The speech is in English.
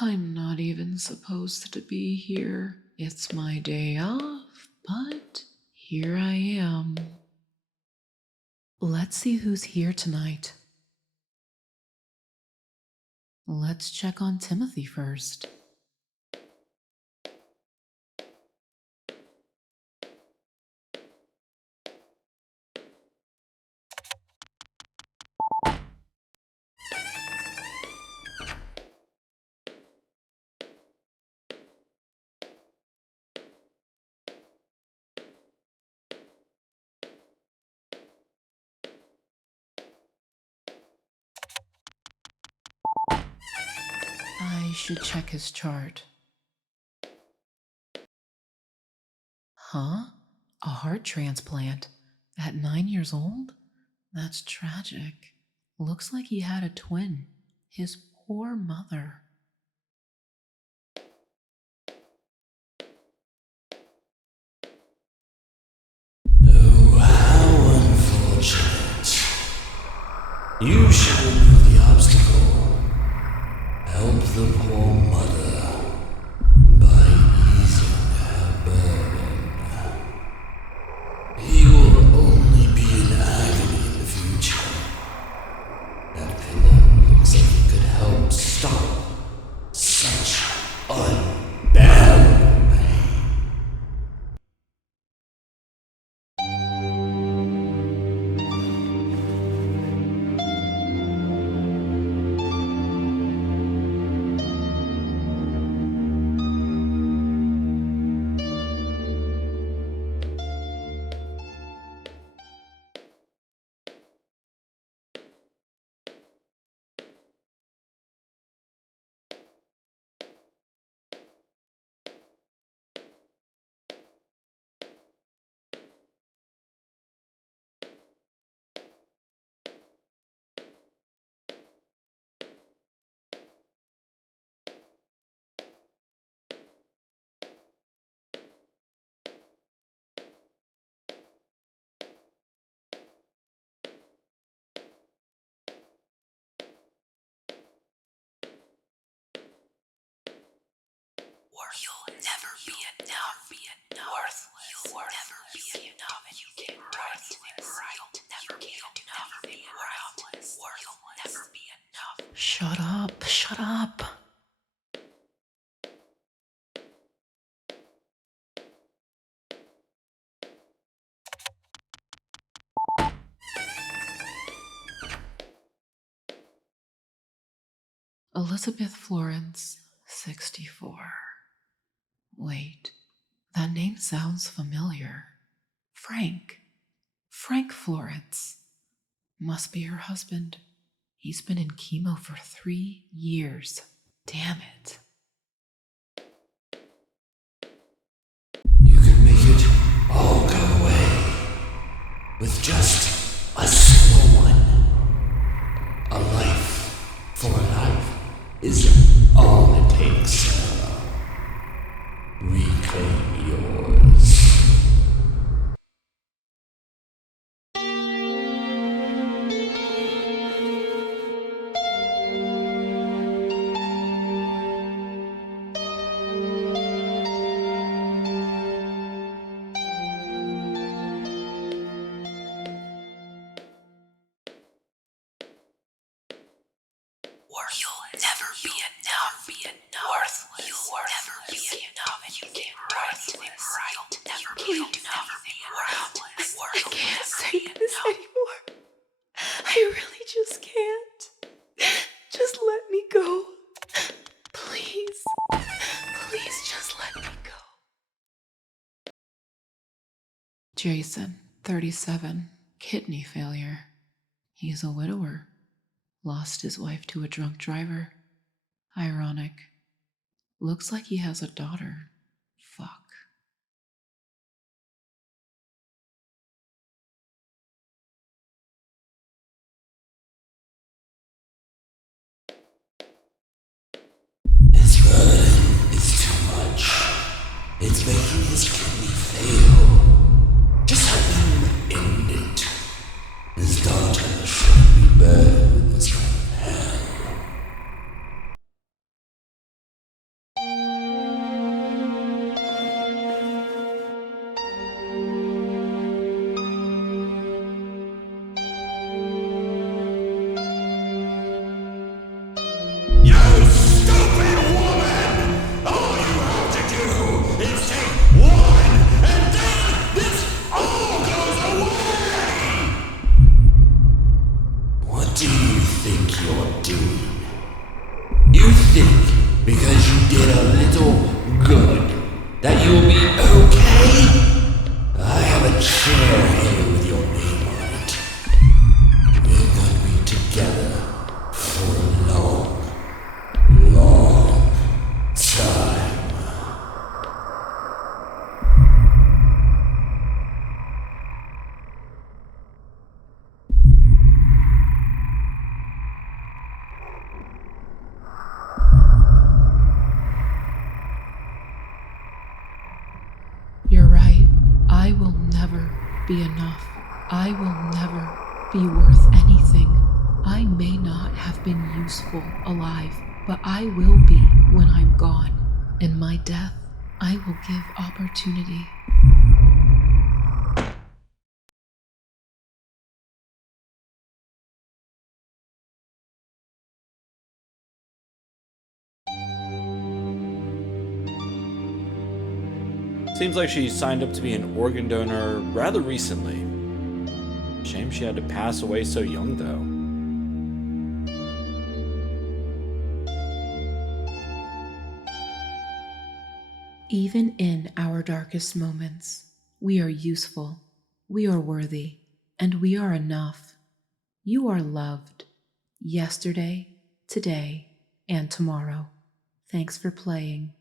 I'm not even supposed to be here. It's my day off, but here I am. Let's see who's here tonight. Let's check on Timothy first. I should check his chart. Huh? A heart transplant? At 9 years old? That's tragic. Looks like he had a twin. His poor mother. Oh, how unfortunate. You should remove the obstacle. Help the poor mother by easing her burden. He will only be in agony in the future. That pillow looks like it could help stop such unbearable pain. You'll never be enough. Worthless. You'll never be enough. You get right. You'll never be worthless. You'll never be enough. Shut up, shut up. Elizabeth Florence, 64. Wait, that name sounds familiar. Frank Florence. Must be her husband. He's been in chemo for 3 years. Damn it. You can make it all go away with just a simple one. A life for a life is all it takes. Reclaim yours. You'll never be enough. Worthless. You'll never be enough. You get right. You'll never be enough. Worthless. I can't say this anymore. I really just can't. Just let me go. Please. Please just let me go. Jason, 37, kidney failure. He's a widower. Lost his wife to a drunk driver. Ironic. Looks like he has a daughter. Fuck. His burden is too much. It's making his kidney fail. Just help him end it. His daughter shouldn't be burned with this kind of hell. That you will be okay? I have a chair here with your name on it. We're gonna be together for a long, long time. You're right. I will never be enough. I will never be worth anything. I may not have been useful alive, but I will be when I'm gone. In my death, I will give opportunity. Seems like she signed up to be an organ donor rather recently. Shame she had to pass away so young, though. Even in our darkest moments, we are useful, we are worthy, and we are enough. You are loved, yesterday, today, and tomorrow. Thanks for playing.